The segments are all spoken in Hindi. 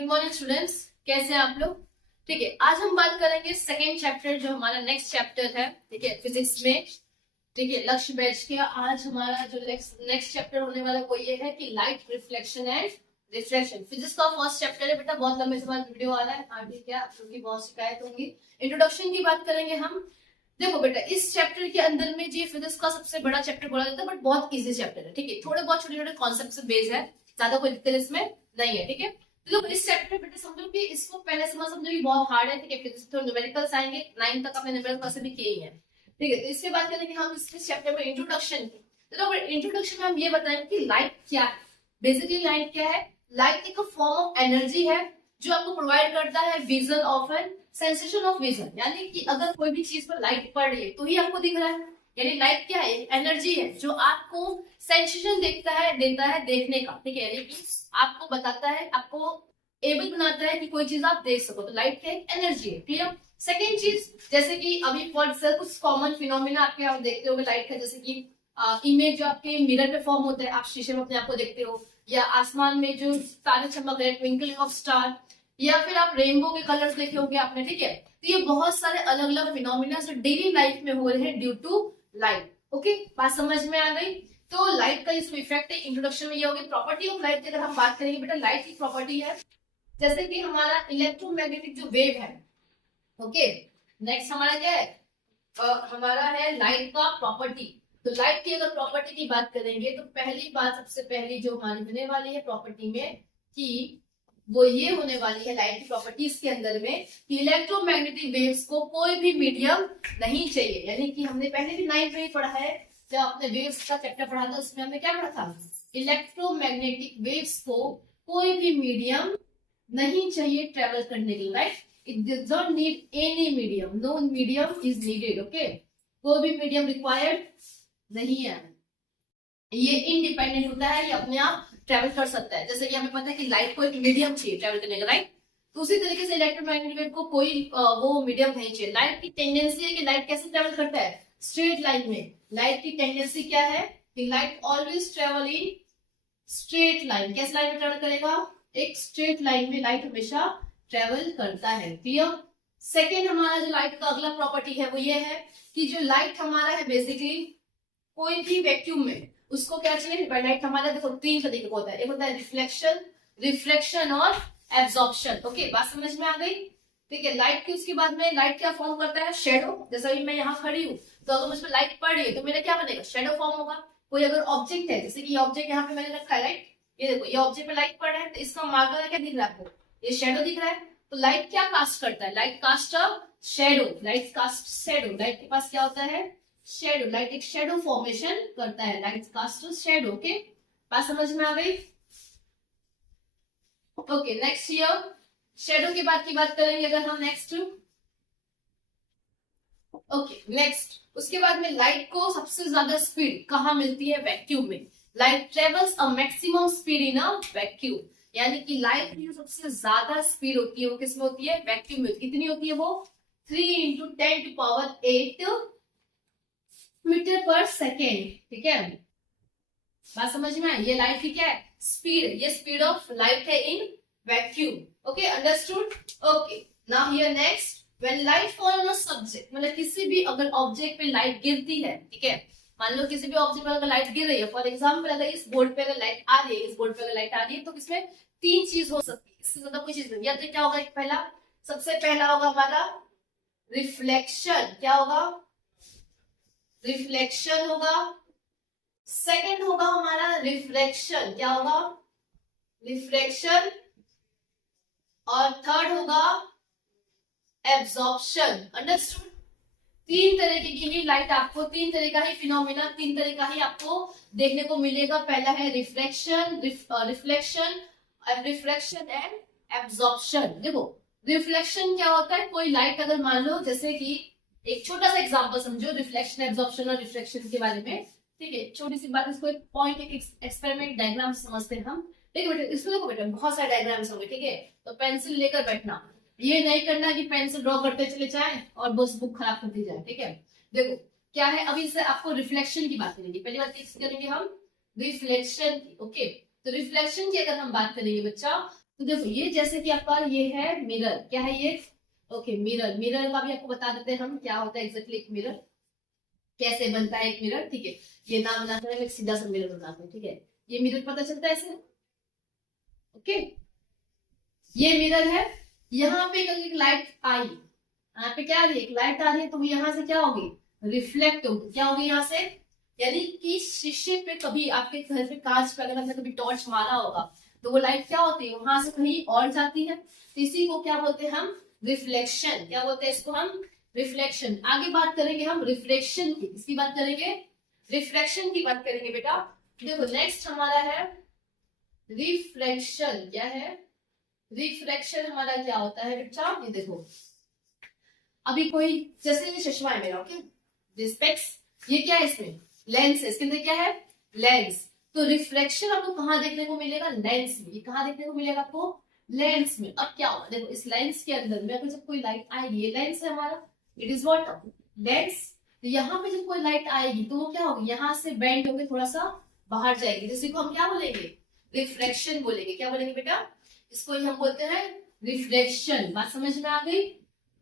गुड मॉर्निंग स्टूडेंट्स, कैसे हैं आप लोग। ठीक है, आज हम बात करेंगे सेकेंड चैप्टर जो हमारा नेक्स्ट चैप्टर है, ठीक है, फिजिक्स में। ठीक है, लक्ष्य बैच के आज हमारा जो नेक्स्ट चैप्टर होने वाला वो ये है कि light reflection and refraction. Physics का फर्स्ट चैप्टर है बेटा, बहुत लंबे समय वीडियो आ रहा है। हाँ ठीक है, आप लोग की बहुत शिकायत होंगी। इंट्रोडक्शन की बात करेंगे हम। देखो बेटा, इस चैप्टर के अंदर में जो फिजिक्स का सबसे बड़ा चैप्टर बोला जाता है, बट बहुत इजी चैप्टर है। ठीक है, थोड़े बहुत छोटे छोटे कॉन्सेप्ट से बेस है, ज्यादा कोई दिक्कत इसमें नहीं है। ठीक है, तो इस चैप्टर में बेटा समझो कि इसको पहले समझो कि बहुत हार्ड है। ठीक है, फिर तो न्यूमेरिकल्स आएंगे, 9 तक आपने न्यूमेरिकल्स भी किए ही हैं। ठीक है, तो इसके बाद करेंगे हम इस चैप्टर में इंट्रोडक्शन की। तो इंट्रोडक्शन में हम ये बताएंगे कि लाइट क्या है। बेसिकली लाइट क्या है? लाइट एक फॉर्म ऑफ एनर्जी है जो आपको प्रोवाइड करता है vision of an sensation of vision. यानी कि अगर कोई भी चीज पर लाइट पड़ रही है तो ही आपको दिख रहा है। यानी लाइट क्या है? एनर्जी है जो आपको सेंसेशन देता है देखने का। ठीक है, यानी कि आपको बताता है, आपको एबल बनाता है कि कोई चीज आप देख सको। तो लाइट क्या एक एनर्जी है। क्लियर। सेकेंड चीज, जैसे कि अभी फॉर एग्जाम्पल कुछ कॉमन फिनोमिना आपके यहाँ देखते हो लाइट का, जैसे कि इमेज जो आपके मिरर पे फॉर्म होता है, आप शीशे में अपने आप को देखते हो, या आसमान में जो तारे चमक रहे, ट्विंकलिंग ऑफ स्टार, या फिर आप रेनबो के कलर्स देखे होंगे आपने। ठीक है, तो ये बहुत सारे अलग अलग फिनोमिना जो डेली लाइफ में हो रहे हैं ड्यू टू लाइट। ओके, बात समझ में आ गई। तो लाइट का इसमें इफेक्ट है। इंट्रोडक्शन में ये होगी प्रॉपर्टी ऑफ लाइट की अगर हम बात करेंगे बेटा, लाइट की प्रॉपर्टी है जैसे कि हमारा इलेक्ट्रोमैग्नेटिक जो वेव है। ओके, नेक्स्ट हमारा क्या है? हमारा है लाइट का प्रॉपर्टी। तो लाइट की अगर प्रॉपर्टी की बात करेंगे तो पहली बात, सबसे पहली जो हमारी होने वाली है प्रॉपर्टी में, कि वो ये होने वाली है लाइट की प्रॉपर्टीज के अंदर में कि इलेक्ट्रोमैग्नेटिक वेव्स को कोई भी मीडियम नहीं चाहिए। यानी कि हमने पहले भी 9th में पढ़ा है, जब आपने वेव्स का चैप्टर पढ़ा था उसमें हमने क्या पढ़ा था? इलेक्ट्रोमैग्नेटिक वेव्स को कोई भी मीडियम नहीं चाहिए ट्रेवल करने के लिए। Right, it does not need any medium, no medium is needed. Okay, कोई भी मीडियम रिक्वायर्ड नहीं है, ये इंडिपेंडेंट होता है, ये अपने आप ट्रेवल कर सकता है। जैसे कि हमें पता है कि लाइट को एक मीडियम चाहिए ट्रेवल करने का, राइट। तो उसी तरीके से इलेक्ट्रोमैग्नेटिक वेव को कोई वो मीडियम नहीं चाहिए। लाइट की टेंडेंसी है कि लाइट कैसे ट्रेवल करता है? स्ट्रेट लाइन में। लाइट की टेंडेंसी क्या है कि light always travel in straight line. कैसे लाइन में ट्रेवल करेगा? एक स्ट्रेट लाइन में लाइट हमेशा ट्रेवल करता है। क्लियर। सेकेंड, हमारा जो लाइट का अगला प्रॉपर्टी है वो ये है कि जो लाइट हमारा है बेसिकली कोई भी वैक्यूम में उसको क्या चाहिए? लाइट हमारा देखो 3 तरीके का होता है। एक होता है रिफ्लेक्शन, रिफ्रैक्शन और एब्जॉर्प्शन। ओके, बात समझ में आ गई। ठीक है, लाइट की उसके बाद में लाइट क्या फॉर्म करता है? शेडो। जैसे मैं यहाँ खड़ी हूँ तो अगर मुझ पर लाइट पड़ रही है तो मेरा क्या बनेगा? शेडो फॉर्म होगा। कोई अगर ऑब्जेक्ट है, जैसे कि ये ऑब्जेक्ट यहाँ पे मैंने रखा है, राइट, ये देखो ये ऑब्जेक्ट पे लाइट पड़ रहा है तो इसका मार्कर क्या दिख रहा है आपको? ये शेडो दिख रहा है। तो लाइट क्या कास्ट करता है? Light cast a shadow. Light cast shadow. Light के पास क्या होता है? शेडो। लाइट एक शेडो फॉर्मेशन करता है। Light cast shadow. ओके, बात समझ में आ गई। ओके, नेक्स्ट ईयर शेडो के बाद की बात करेंगे अगर हम नेक्स्ट। ओके, नेक्स्ट उसके बाद में लाइट को सबसे ज्यादा स्पीड कहाँ मिलती है? वैक्यूम में। Light travels a maximum speed in a vacuum. यानी कि लाइट की जो सबसे ज्यादा स्पीड होती है वो किसमें होती है? वैक्यूम में। कितनी होती है वो? 3 × 10⁸ मीटर पर सेकेंड। ठीक है, बात समझ में आई। ये लाइट की क्या है? स्पीड। ये स्पीड ऑफ लाइट है in vacuum. Okay, understood. Okay, now here next, when light fall on a subject, मतलब किसी भी अगर ऑब्जेक्ट पे लाइट गिरती है, ठीक है, मान लो किसी भी ऑब्जेक्ट पर अगर लाइट गिर रही है, फॉर एग्जांपल अगर इस बोर्ड पे अगर लाइट आ रही है, इस बोर्ड पे अगर लाइट आ रही है तो इसमें 3 चीज हो सकती है, इससे ज्यादा कोई चीज नहीं। या तो क्या होगा? एक पहला, सबसे पहला होगा हमारा रिफ्लेक्शन। क्या होगा? रिफ्लेक्शन होगा। सेकंड होगा हमारा रिफ्रैक्शन। क्या होगा? रिफ्रैक्शन। और थर्ड होगा एब्जॉर्प्शन। अंडरस्टूड। 3 तरीके की ही लाइट आपको, 3 तरह का ही फिनोमिना, 3 तरह का ही आपको देखने को मिलेगा। पहला है reflection, reflection, refraction and absorption. देखो रिफ्लेक्शन क्या होता है? कोई लाइट अगर मान लो, जैसे कि एक छोटा सा एग्जांपल समझो रिफ्लेक्शन, एब्जॉर्प्शन और रिफ्रैक्शन के बारे में। ठीक है, छोटी सी बात, इसको एक पॉइंट, एक एक्सपेरिमेंट डायग्राम समझते हैं हम। ठीक है बेटा, इसमें देखो बेटा बहुत सारे डायग्राम्स होंगे। ठीक है, तो पेंसिल लेकर बैठना, ये नहीं करना कि पेंसिल ड्रॉ करते चले जाए और बस बुक खराब कर दी जाए। ठीक है, देखो क्या है, अभी से आपको रिफ्लेक्शन की बात करेंगे। पहली बात करेंगे हम रिफ्लेक्शन की। ओके, तो रिफ्लेक्शन की अगर हम बात करेंगे बच्चा, तो देखो ये जैसे कि आपका ये है मिरर, क्या है ये, ओके मिरर, मिरर का भी आपको बता देते हैं हम क्या होता है एग्जैक्टली एक मिरर, कैसे बनता है एक मिरर, ठीक है। ये नाम बनाते हैं, एक सीधा सा मिरर बनाते हैं, ठीक है। ये मिरर पता चलता है ऐसे, ओके। ये मिरर है, यहाँ पे एक लाइट आई, यहाँ पे क्या आ रही है, एक लाइट आ रही है, तो यहाँ से क्या होगी, रिफ्लेक्ट होगी, क्या होगी यहाँ से, यानी कि शीशे पे कभी आपके घर पे कांच पे अगर हमने कभी टॉर्च मारा होगा तो वो लाइट क्या होती है, वहां से कहीं और जाती है, तो इसी को क्या बोलते हैं हम, रिफ्लेक्शन, क्या बोलते हैं इसको हम, रिफ्लेक्शन। आगे बात करेंगे हम रिफ्लेक्शन की, इसकी बात करेंगे, रिफ्लेक्शन की बात करेंगे बेटा। देखो नेक्स्ट हमारा है रिफ्लेक्शन, क्या है, रिफ्लेक्शन हमारा क्या होता है बेटा, ये देखो अभी कोई जैसे ये चश्मा है मेरा, ओके स्पेक्स, ये क्या है इसमें लेंस है, इसके अंदर क्या है लेंस, तो रिफ्लेक्शन आपको कहाँ देखने को मिलेगा, लेंस में, ये कहाँ देखने को मिलेगा आपको, लेंस में। अब क्या होगा, देखो इस लेंस के अंदर में अगर जब कोई लाइट आएगी, ये लेंस है हमारा, इट इज व्हाट लेंस, तो यहाँ पे जब कोई लाइट आएगी तो वो क्या होगी, यहाँ से बेंड होकर थोड़ा सा बाहर जाएगी, जिसे को हम क्या बोलेंगे, रिफ्लेक्शन बोलेंगे, क्या बोलेंगे बेटा, इसको ही हम बोलते हैं रिफ्लेक्शन। बात समझ में आ गई।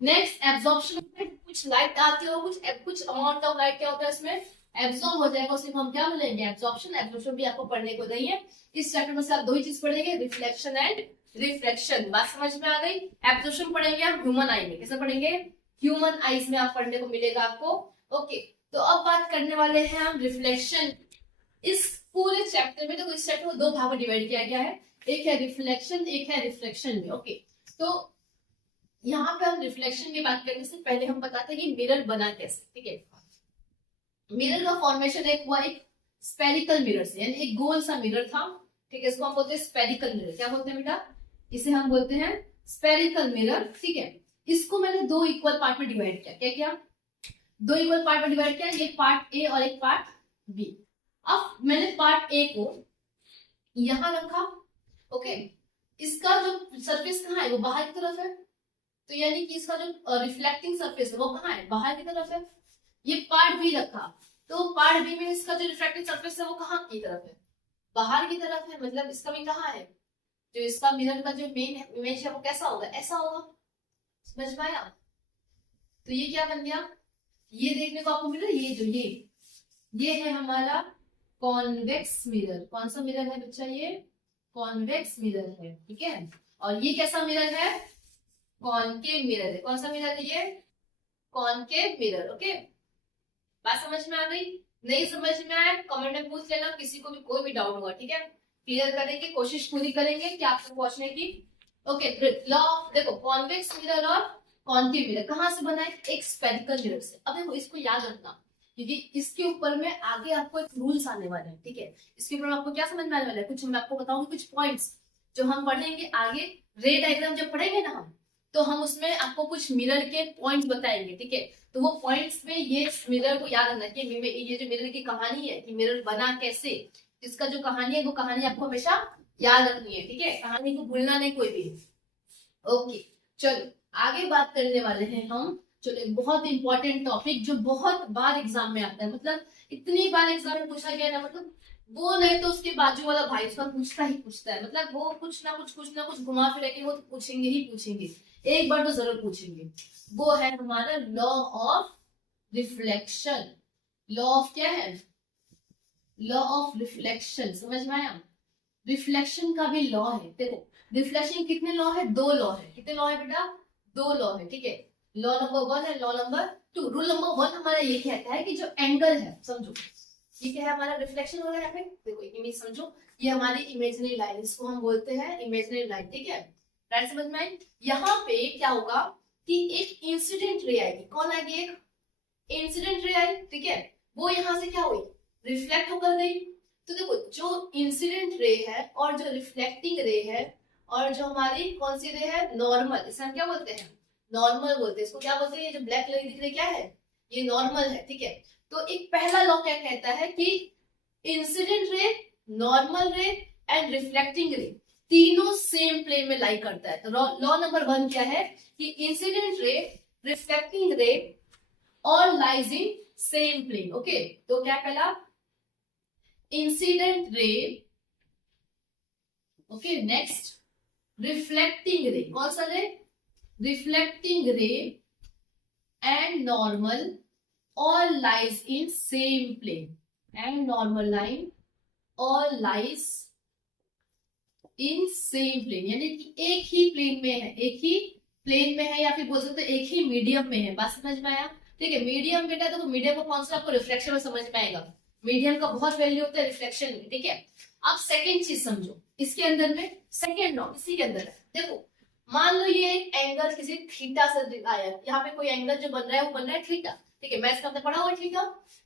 नेक्स्ट एब्जॉर्प्शन, कुछ लाइट आती है, कुछ अमाउंट ऑफ लाइट क्या होता है इसमें एब्जॉर्ब हो जाएगा, उसे हम क्या बोलेंगे एब्जॉर्प्शन। एब्जॉर्प्शन भी आपको पढ़ने को नहीं है, इस चैप्टर में से आप दो ही चीज पढ़ेंगे, रिफ्लेक्शन एंड रिफ्रैक्शन। बात समझ में आ गई। एब्जॉर्प्शन पढ़ेंगे आप ह्यूमन आई में, कैसे पढ़ेंगे, ह्यूमन आईज में आप पढ़ने को मिलेगा आपको, ओके। तो अब बात करने वाले हैं हम रिफ्लेक्शन। इस पूरे चैप्टर में, देखो इस चैप्टर को दो भाग में डिवाइड किया गया है, एक है रिफ्लेक्शन, एक है रिफ्रैक्शन में, ओके। तो यहाँ पे हम रिफ्लेक्शन की बात करने से पहले हम बताते हैं कि मिरर बना कैसे, ठीक है। मिरर का फॉर्मेशन एक हुआ एक स्पेरिकल मिरर से, यानी एक गोल सा मिरर था, ठीक है, इसको हम बोलते हैं स्पेरिकल मिरर। क्या बोलते हैं बेटा, इसे हम बोलते हैं स्पेरिकल मिरर, ठीक है। इसको मैंने दो इक्वल पार्ट में डिवाइड किया, क्या किया, दो इक्वल पार्ट में डिवाइड किया, एक पार्ट ए और एक पार्ट बी। अब मैंने पार्ट ए को यहां रखा, ओके, इसका जो सरफेस कहाँ है, वो बाहर की तरफ है, तो यानी कि इसका जो रिफ्लेक्टिंग सरफेस है वो कहाँ है, बाहर की तरफ है। ये पार्ट बी रखा, तो पार्ट बी में इसका जो रिफ्लेक्टिंग सरफेस है वो कहाँ की तरफ है, बाहर की तरफ है, मतलब इसका भी कहाँ है, जो इसका मिरर का जो मेन इमेज है वो कैसा होगा, ऐसा होगा, समझ में आया। तो ये क्या बन गया, ये देखने को आपको मिल रहा है, ये जो ये है हमारा कॉन्वेक्स मिरर। कौन सा मिरर है बच्चा, ये कॉन्वेक्स मिरर है, ठीक है। और ये कैसा मिरर है, कॉनकेव मिरर है। कौन सा मिरर है ये, कॉनकेव मिरर, ओके। बात समझ में आ गई, नहीं समझ में आया कमेंट में पूछ लेना, किसी को भी कोई भी डाउट होगा, ठीक है, क्लियर करेंगे, कोशिश पूरी करेंगे कि आपको पहुंचने की, ओके। लॉ, देखो कॉन्वेक्स मिरर और कॉनकेव मिरर कहां से बना है, एक स्फेरिकल मिरर से। अब देखो इसको याद रखना, क्योंकि इसके ऊपर में आगे आपको एक रूल्स आने वाले हैं, ठीक है। इसके ऊपर आपको क्या समझ में आने वाला है, कुछ मैं आपको बताऊंगी, कुछ पॉइंट्स जो हम पढ़ेंगे आगे, रे डायग्राम जब पढ़ेंगे ना हम, तो हम उसमें आपको कुछ मिरर के पॉइंट्स बताएंगे, ठीक है। तो वो पॉइंट्स में ये मिरर को याद रखना कि ये जो मिरर की कहानी है कि मिरर बना कैसे, इसका जो कहानी है वो कहानी आपको हमेशा याद रखनी है, ठीक है, कहानी को भूलना नहीं कोई भी, ओके। चलो आगे बात करने वाले हैं हम, चलो एक बहुत इंपॉर्टेंट टॉपिक जो बहुत बार एग्जाम में आता है, मतलब इतनी बार एग्जाम में पूछा गया ना, मतलब वो नहीं तो उसके बाजू वाला भाई उसका पूछता ही पूछता है, मतलब वो कुछ ना कुछ घुमा फिर के वो तो पूछेंगे ही पूछेंगे, एक बार तो जरूर पूछेंगे। वो है हमारा law of reflection. Law of क्या है, लॉ ऑफ रिफ्लेक्शन, समझ में आया। रिफ्लेक्शन का भी लॉ है, देखो रिफ्लेक्शन कितने लॉ है, दो लॉ है, कितने लॉ है बेटा, दो लॉ है, ठीक है। लॉ नंबर 1 है, लॉ नंबर 2। रूल नंबर 1 हमारा ये कहता है कि जो एंगल है, समझो ये क्या है हमारा रिफ्लेक्शन हो रहा है, देखो इमेज समझो, ये हमारी इमेजिनरी लाइन, इसको हम बोलते हैं इमेजिनरी लाइन, ठीक है, राइट, समझ में आई। यहाँ पे क्या होगा कि एक इंसिडेंट रे आएगी, कौन आएगी, एक इंसिडेंट रे आई, ठीक है, वो यहाँ से क्या हुई, रिफ्लेक्ट होकर गई। तो देखो जो इंसिडेंट रे है और जो रिफ्लेक्टिंग रे है और जो हमारी कौन सी रे है, नॉर्मल, इसे हम क्या बोलते हैं, नॉर्मल बोलते हैं, इसको क्या बोलते हैं, ये जो ब्लैक कलर दिख रही क्या है, ये नॉर्मल है, ठीक है। तो एक पहला लॉ क्या कहता है कि इंसिडेंट रे, नॉर्मल रे एंड रिफ्लेक्टिंग रे तीनों सेम प्लेन में लाई करता है। तो लॉ नंबर 1 क्या है कि incident ray, reflecting ray all lies in same plane, okay. तो क्या कहला, incident ray, okay, next reflecting रे, कौन सा रे? रिफ्लेक्टिंग रे and normal all lies in same plane and normal line all lies in same plane, यानी कि एक ही प्लेन में है, एक ही प्लेन में है, या फिर बोल सकते एक ही मीडियम में है। बात समझ में आया? ठीक है, मीडियम बेटा, तो मीडियम का कौन सा आपको रिफ्लेक्शन में समझ में आएगा, मीडियम का बहुत वैल्यू होता है रिफ्लेक्शन में। ठीक है, अब सेकेंड चीज समझो, इसके अंदर में सेकेंड लॉ इसी के अंदर है। देखो मान लो ये एक एंगल किसी थीटा से आया, यहाँ पे कोई एंगल जो बन रहा है वो बन रहा है थीटा। ठीक है, मैथ्स का हमने पढ़ा हुआ थीटा,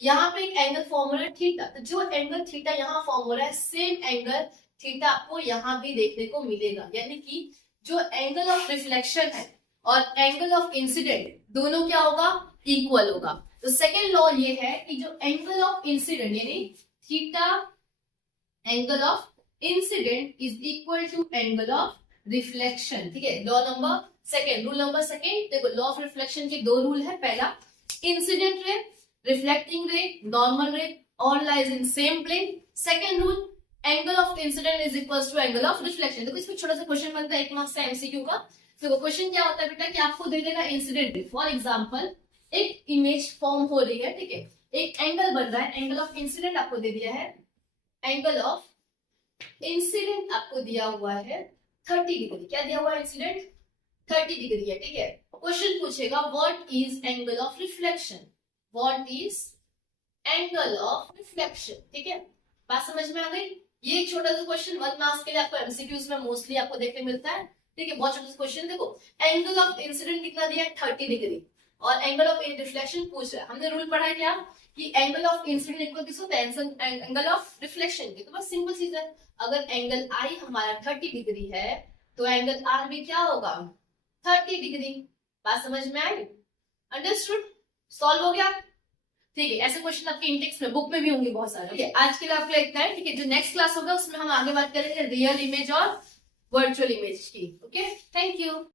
यहाँ पे एक एंगल फॉर्म हो रहा है थीटा, तो जो एंगल थीटा यहाँ फॉर्म हो रहा है सेम एंगल थीटा आपको यहाँ भी देखने को मिलेगा, यानी कि जो एंगल ऑफ रिफ्लेक्शन है और एंगल ऑफ इंसिडेंट दोनों क्या होगा, इक्वल होगा। तो सेकेंड लॉ ये है कि जो एंगल ऑफ इंसिडेंट यानी theta angle of incident is equal to angle of reflection. ठीक है, law number second, rule number second. देखो लॉ ऑफ रिफ्लेक्शन के दो रूल है, पहला incident ray, reflecting ray, normal ray all lies in same plane. Second rule angle of incident is equal to angle of reflection. देखो इसमें छोटा सा क्वेश्चन बनता है 1 मार्क्स का एमसीक्यू का। देखो क्वेश्चन क्या होता है बेटा कि आपको दे देगा इंसिडेंट रे, फॉर एग्जांपल एक इमेज फॉर्म हो रही है, ठीक है, एक एंगल बन रहा है, एंगल ऑफ इंसिडेंट आपको दे दिया है, एंगल ऑफ इंसिडेंट आपको दिया हुआ है 30 डिग्री। क्या दिया हुआ है इंसिडेंट? 30 डिग्री है। ठीक है, क्वेश्चन पूछेगा what is angle of reflection, what is angle of reflection. ठीक है, बात समझ में आ गई? ये एक छोटा सा क्वेश्चन 1 मार्क्स के लिए आपको एमसीक्यूज में मोस्टली आपको देखने मिलता है। ठीक है, बहुत छोटा सा क्वेश्चन। देखो एंगल ऑफ इंसिडेंट कितना दिया है, 30 डिग्री, और एंगल ऑफ रिफ्लेक्शन पूछ रहा है। हमने रूल पढ़ा है क्या कि एंगल ऑफ इंसिडेंट इक्वल किस होता है, एंगल ऑफ रिफ्लेक्शन की। तो बस सिंपल चीज है, अगर एंगल आई हमारा 30 डिग्री है तो एंगल आर भी क्या होगा, 30 डिग्री। बात समझ में आई? अंडरस्टूड? सॉल्व हो गया? ठीक है, ऐसे क्वेश्चन आपके इंटेक्स में बुक में भी होंगे बहुत सारे। ठीक है, आज के लिए आपको इतना है। ठीक है, जो नेक्स्ट क्लास होगा उसमें हम आगे बात करेंगे रियल इमेज और वर्चुअल इमेज की। Okay, thank you.